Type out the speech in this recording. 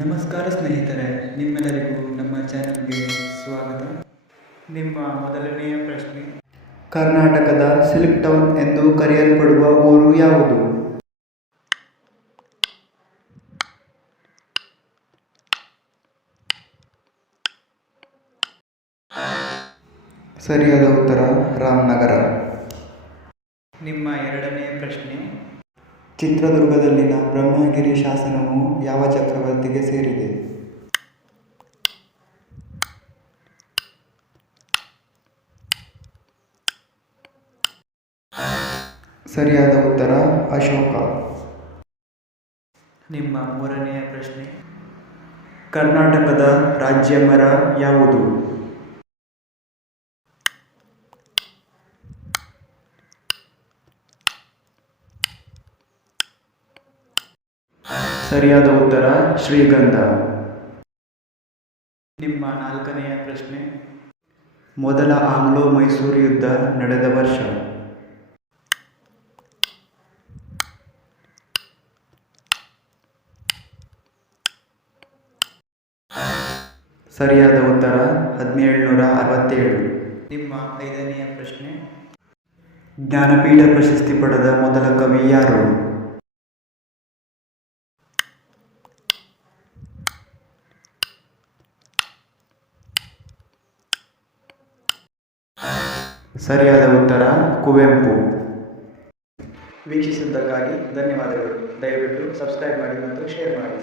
ನಮಸ್ಕಾರ ಸ್ನೇಹಿತರೆ, ನಿಮ್ಮೆಲ್ಲರಿಗೂ ನಮ್ಮ ಚಾನೆಲ್ಗೆ ಸ್ವಾಗತ. ನಿಮ್ಮ ಮೊದಲನೆಯ ಪ್ರಶ್ನೆ: ಕರ್ನಾಟಕದ ಸಿಲ್ಕ್ ಟೌನ್ ಎಂದು ಕರೆಯಲ್ಪಡುವ ಊರು ಯಾವುದು? ಸರಿಯಾದ ಉತ್ತರ ರಾಮನಗರ. ನಿಮ್ಮ ಎರಡನೆಯ ಪ್ರಶ್ನೆ: ಚಿತ್ರದುರ್ಗದಲ್ಲಿನ ಬ್ರಹ್ಮಗಿರಿ ಶಾಸನವು ಯಾವ ಚಕ್ರವರ್ತಿಗೆ ಸೇರಿದೆ? ಸರಿಯಾದ ಉತ್ತರ ಅಶೋಕ. ನಿಮ್ಮ ಮೂರನೆಯ ಪ್ರಶ್ನೆ: ಕರ್ನಾಟಕದ ರಾಜ್ಯ ಮರ ಯಾವುದು? ಸರಿಯಾದ ಉತ್ತರ ಶ್ರೀಗಂಧ. ನಿಮ್ಮ ನಾಲ್ಕನೆಯ ಪ್ರಶ್ನೆ: ಮೊದಲ ಆಂಗ್ಲೋ ಮೈಸೂರು ಯುದ್ಧ ನಡೆದ ವರ್ಷ? ಸರಿಯಾದ ಉತ್ತರ 1767. ನಿಮ್ಮ ಐದನೆಯ ಪ್ರಶ್ನೆ: ಜ್ಞಾನಪೀಠ ಪ್ರಶಸ್ತಿ ಪಡೆದ ಮೊದಲ ಕವಿ ಯಾರು? ಸರಿಯಾದ ಉತ್ತರ ಕುವೆಂಪು. ವೀಕ್ಷಿಸಿದ್ದಕ್ಕಾಗಿ ಧನ್ಯವಾದಗಳು. ದಯವಿಟ್ಟು ಸಬ್ಸ್ಕ್ರೈಬ್ ಮಾಡಿ ಮತ್ತು ಶೇರ್ ಮಾಡಿ.